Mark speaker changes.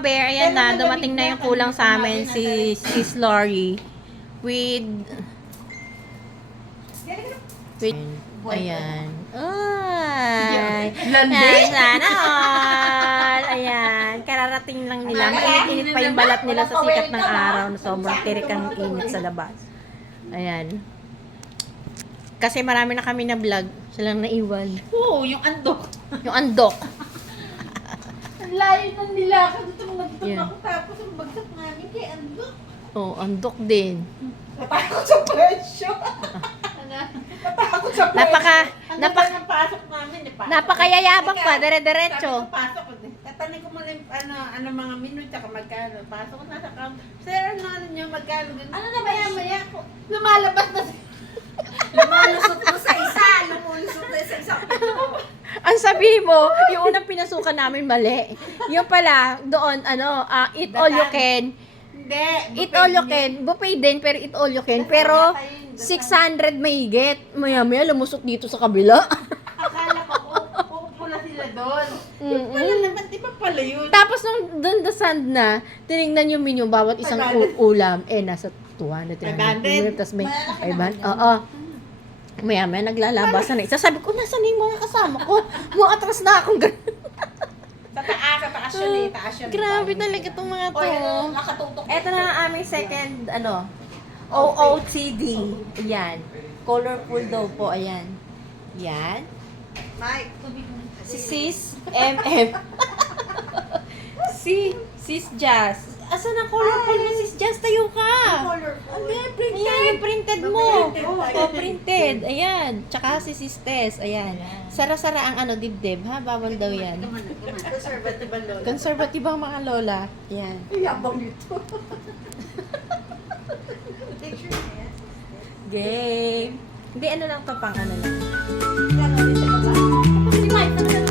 Speaker 1: ka-bear, ayan na, dumating na yung kulang sa amin si Lori. With, ayan. Ay, ayan, sana all. Ayan, kararating lang nila. Mainit-init pa yung balat nila sa sikat ng araw na sobrang tirik ang init sa labas. Ayan. Kasi marami na kami na vlog. Siya lang naiwan.
Speaker 2: Oo, yung andok.
Speaker 1: Yung andok.
Speaker 2: Ang layo ng nilakad. Dito mga dito
Speaker 1: Yeah.
Speaker 2: ako. Tapos ang bagsak namin kay andok.
Speaker 1: Oh, andok din.
Speaker 2: Natakot sa presyo. Natakot sa presyo. Ang pasok namin.
Speaker 1: Napakayayabang pa, dire-diretso.
Speaker 2: Sabi ko, pasok ko. Tatanong ko muna yung ano mga menu tsaka magkano. Pasok ko nasa counter. Sir, ano nyo magkano? Ano na maya-maya? Lumalabas na siya.
Speaker 3: Lumalusot mo sa isa, lumulusot mo sa isa.
Speaker 1: Ang sabi mo, yung unang pinasukan namin mali. Yung pala, doon, eat all you can.
Speaker 2: Hindi.
Speaker 1: Eat all you can. Buffet din, pero eat all you can. Pero, 600 mahigit. Maya-maya, lumusot dito sa kabila.
Speaker 2: Akala ko, pupula sila doon. Yung pala naman, di ba pala yun?
Speaker 1: Tapos, nung doon the sand na, tinignan yung menu, bawat isang ulam, nasa 200, 300. Tapos may, oo. Maya-maya, naglalabasan na isa. Sabi ko, nasa na yung mga kasama ko? Mga atras na akong gano'n.
Speaker 2: Sa taas yun eh. Taas yun.
Speaker 1: Grabe talaga itong mga to.
Speaker 2: Nakatutok.
Speaker 1: Ito na ang aming second, OOTD. Ayan. Colorful daw po, ayan. Yan.
Speaker 2: Mike, tubig mo.
Speaker 1: Si Sis MM. si Sis Jazz. Asan ang colorful mo, Sis Jazz? Tayo ka.
Speaker 2: Colorful.
Speaker 1: Ayan, yung printed mo. Oh, printed. Ayan. Tsaka si Sis Tess. Ayan. Sara-sara ang dibdib, ha? Bawal daw yan.
Speaker 2: Conservative ang lola.
Speaker 1: Conservative ang mga lola. Ayan.
Speaker 2: Yabang nito.
Speaker 1: Game. Hindi, lang to, pang lang.
Speaker 2: Yan, ulit sa baba.
Speaker 1: Si Mike,